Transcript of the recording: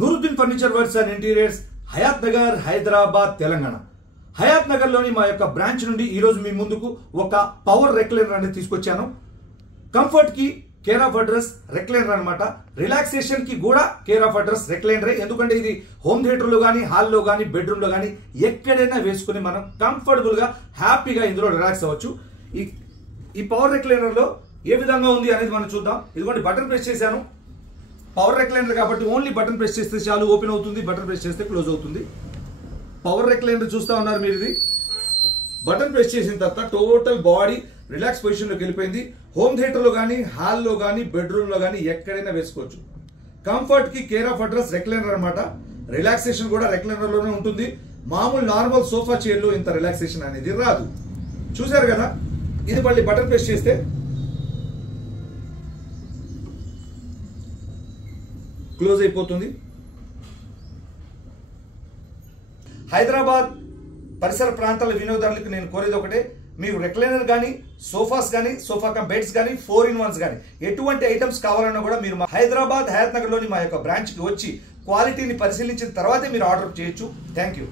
Nooruddin furniture works and interiors, Hayat Nagar, Hyderabad, Telangana. Hayat Nagar లోని మా యొక్క బ్రాంచ్ నుండి ఈ రోజు మీ ముందుకు ఒక పవర్ రెక్లైనర్ అనేది తీసుకొచ్చాను. కంఫర్ట్ కి కేర్ ఆఫ్ అడ్రస్ రెక్లైనర్ అనమాట. రిలాక్సేషన్ కి కూడా కేర్ ఆఫ్ అడ్రస్ రెక్లైనరే. ఎందుకంటే ఇది హోమ్ థియేటర్ లో కానీ, హాల్లో కానీ, బెడ్రూమ్ లో కానీ ఎక్కడైనా వేసుకుని మనం కంఫర్టబుల్ గా హ్యాపీగా ఇందులో రిలాక్స్ అవ్వచ్చు. ఈ పవర్ రెక్లైనర్ లో ఏ విధంగా ఉంది అనేది మనం చూద్దాం. ఇదిగోండి, బటన్ ప్రెస్ చేశాను. పవర్ రెక్లైనర్ కాబట్టి ఓన్లీ బటన్ ప్రెస్ చేస్తే చాలు, ఓపెన్ అవుతుంది. బటన్ ప్రెస్ చేస్తే క్లోజ్ అవుతుంది. పవర్ రెక్లైనర్ చూస్తా ఉన్నారు మీరు. ఇది బటన్ ప్రెస్ చేసిన తర్వాత టోటల్ బాడీ రిలాక్స్ పొజిషన్ లోకి వెళ్ళిపోయింది. హోమ్ థియేటర్ లో కానీ, హాల్లో కానీ, బెడ్రూమ్ లో కానీ ఎక్కడైనా వేసుకోవచ్చు. కంఫర్ట్ కి కేర్ ఆఫ్ అడ్రస్ రెక్లైనర్ అనమాట. రిలాక్సేషన్ కూడా రెక్లైనర్ లోనే ఉంటుంది. మామూలు నార్మల్ సోఫా చైర్ లో ఇంత రిలాక్సేషన్ అనేది రాదు. చూసారు కదా. ఇది మళ్ళీ బటన్ ప్రెస్ చేస్తే క్లోజ్ అయిపోతుంది. హైదరాబాద్ పరిసర ప్రాంతాల వినియోగదారులకు నేను కోరేది ఒకటే, మీరు రెక్లైనర్ కానీ, సోఫాస్ కానీ, సోఫా కమ్ బెడ్స్ కానీ, 4-in-1s కానీ ఎటువంటి ఐటమ్స్ కావాలన్నా కూడా మీరు హైదరాబాద్ హయాత్ నగర్ లోని మా యొక్క బ్రాంచ్ కి వచ్చి క్వాలిటీని పరిశీలించిన తర్వాతే మీరు ఆర్డర్ చేయొచ్చు. Thank you.